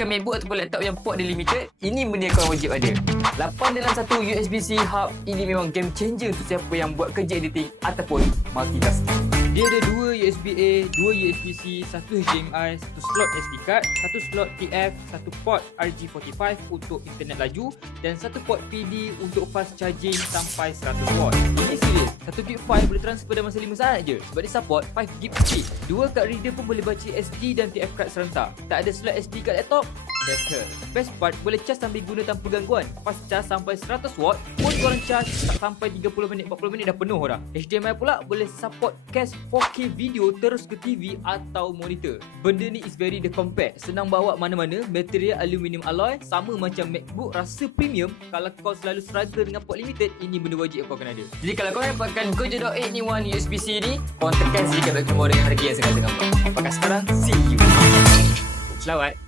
gunakan MacBook ataupun laptop yang port dia limited, ini benda yang korang wajib ada. 8 dalam 1 USB-C hub, ini memang game changer untuk siapa yang buat kerja editing ataupun multitasking. Dia ada 2 USB-A, 2 USB-C, 1 HDMI, 1 slot SD card, 1 slot TF, 1 port RJ45 untuk internet laju dan 1 port PD untuk fast charging sampai 100W. Ini serius, 1GB file boleh transfer dalam masa 5 saat je sebab dia support 5GB speed. 2 card reader pun boleh baca SD dan TF card serentak. Tak ada slot SD kat laptop? Better. Best part, boleh charge sambil guna tanpa gangguan. Fast charge sampai 100W, pun korang charge tak sampai 30 minit, 40 minit dah penuh dah. HDMI pula boleh support cast 4K video terus ke TV atau monitor. Benda ni is very the compact, senang bawa mana-mana, material aluminium alloy, sama macam MacBook, rasa premium. Kalau kau selalu struggle dengan port limited, ini benda wajib kau kena ada. Jadi kalau kau dapatkan Gojo.8 ni One USB-C ni, kau tekan sedikit bagi dengan harga yang setengah-setengah. Pakai sekarang, see you. Selamat.